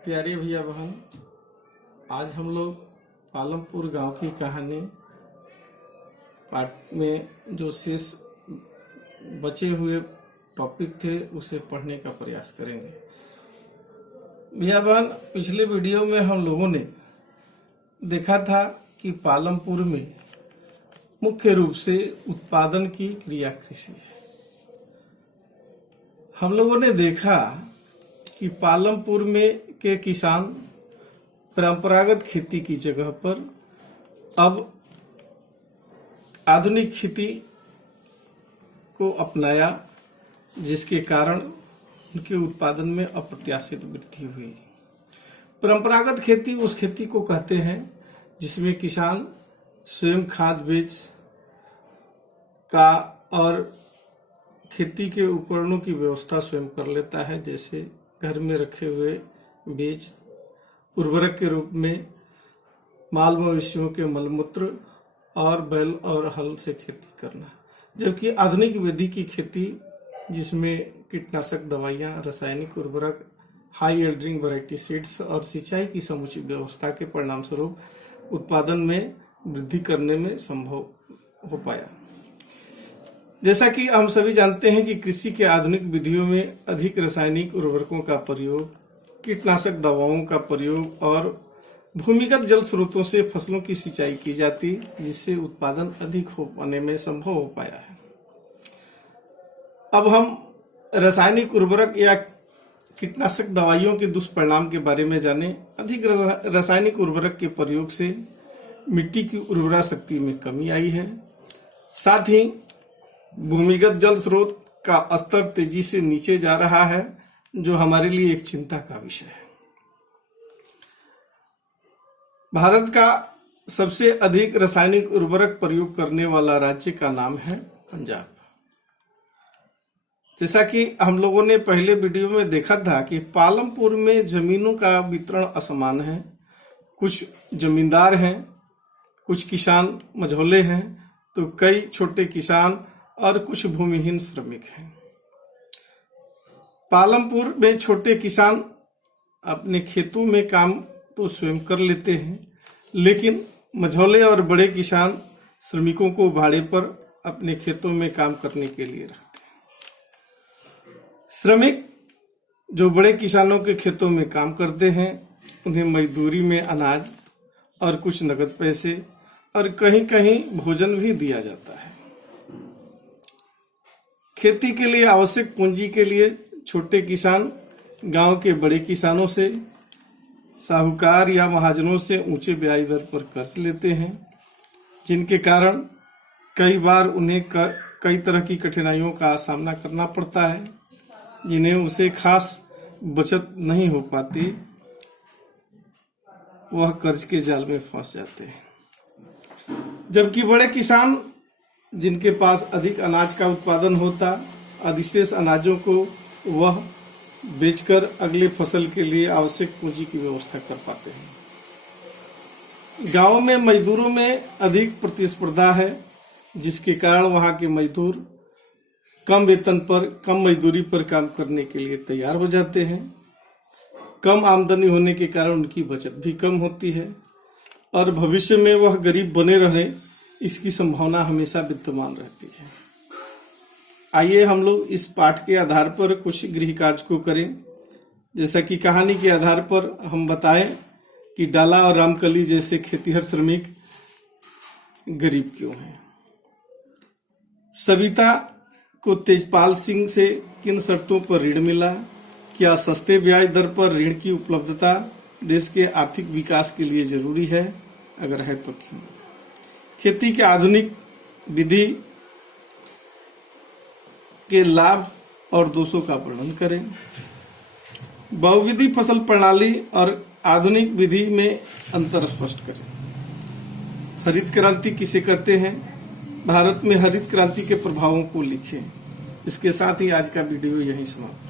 प्यारे भैया बहन, आज हम लोग पालमपुर गांव की कहानी पार्ट में जो शेष बचे हुए टॉपिक थे उसे पढ़ने का प्रयास करेंगे। भैया बहन, पिछले वीडियो में हम लोगों ने देखा था कि पालमपुर में मुख्य रूप से उत्पादन की क्रिया कृषि है। हम लोगों ने देखा कि पालमपुर में के किसान परंपरागत खेती की जगह पर अब आधुनिक खेती को अपनाया, जिसके कारण उनके उत्पादन में अप्रत्याशित वृद्धि हुई। परंपरागत खेती उस खेती को कहते हैं जिसमें किसान स्वयं खाद बीज का और खेती के उपकरणों की व्यवस्था स्वयं कर लेता है, जैसे घर में रखे हुए बीज, उर्वरक के रूप में माल मवेशियों के मलमूत्र और बैल और हल से खेती करना। जबकि आधुनिक विधि की खेती जिसमें कीटनाशक दवाइयाँ, रासायनिक उर्वरक, हाई यील्डिंग वैरायटी सीड्स और सिंचाई की समुचित व्यवस्था के परिणाम स्वरूप उत्पादन में वृद्धि करने में संभव हो पाया। जैसा कि हम सभी जानते हैं कि कृषि के आधुनिक विधियों में अधिक रासायनिक उर्वरकों का प्रयोग, कीटनाशक दवाओं का प्रयोग और भूमिगत जल स्रोतों से फसलों की सिंचाई की जाती, जिससे उत्पादन अधिक हो पाने में संभव हो पाया है। अब हम रासायनिक उर्वरक या कीटनाशक दवाइयों के दुष्परिणाम के बारे में जानें। अधिक रासायनिक उर्वरक के प्रयोग से मिट्टी की उर्वरा शक्ति में कमी आई है। साथ ही भूमिगत जल स्रोत का स्तर तेजी से नीचे जा रहा है, जो हमारे लिए एक चिंता का विषय है। भारत का सबसे अधिक रासायनिक उर्वरक प्रयोग करने वाला राज्य का नाम है पंजाब। जैसा कि हम लोगों ने पहले वीडियो में देखा था कि पालमपुर में जमीनों का वितरण असमान है। कुछ जमींदार हैं, कुछ किसान मझोले हैं, तो कई छोटे किसान और कुछ भूमिहीन श्रमिक हैं। पालमपुर में छोटे किसान अपने खेतों में काम तो स्वयं कर लेते हैं, लेकिन मझौले और बड़े किसान श्रमिकों को भाड़े पर अपने खेतों में काम करने के लिए रखते हैं। श्रमिक जो बड़े किसानों के खेतों में काम करते हैं, उन्हें मजदूरी में अनाज और कुछ नगद पैसे और कहीं कहीं भोजन भी दिया जाता है। खेती के लिए आवश्यक पूंजी के लिए छोटे किसान गांव के बड़े किसानों से, साहूकार या महाजनों से ऊंचे ब्याज दर पर कर्ज लेते हैं, जिनके कारण कई बार उन्हें कई तरह की कठिनाइयों का सामना करना पड़ता है, जिन्हें उसे खास बचत नहीं हो पाती। वह कर्ज के जाल में फंस जाते हैं। जबकि बड़े किसान जिनके पास अधिक अनाज का उत्पादन होता, अधिशेष अनाजों को वह बेचकर अगले फसल के लिए आवश्यक पूंजी की व्यवस्था कर पाते हैं। गांव में मजदूरों में अधिक प्रतिस्पर्धा है, जिसके कारण वहां के मजदूर कम वेतन पर, कम मजदूरी पर काम करने के लिए तैयार हो जाते हैं। कम आमदनी होने के कारण उनकी बचत भी कम होती है और भविष्य में वह गरीब बने रहे, इसकी संभावना हमेशा विद्यमान रहती है। आइए हम लोग इस पाठ के आधार पर कुछ गृह कार्य को करें। जैसा कि कहानी के आधार पर हम बताएं कि डाला और रामकली जैसे खेतीहर श्रमिक गरीब क्यों हैं। सविता को तेजपाल सिंह से किन शर्तों पर ऋण मिला? क्या सस्ते ब्याज दर पर ऋण की उपलब्धता देश के आर्थिक विकास के लिए जरूरी है? अगर है तो क्यों? खेती के आधुनिक विधि के लाभ और दोषों का वर्णन करें। बहुविधि फसल प्रणाली और आधुनिक विधि में अंतर स्पष्ट करें। हरित क्रांति किसे कहते हैं? भारत में हरित क्रांति के प्रभावों को लिखें। इसके साथ ही आज का वीडियो यहीं समाप्त।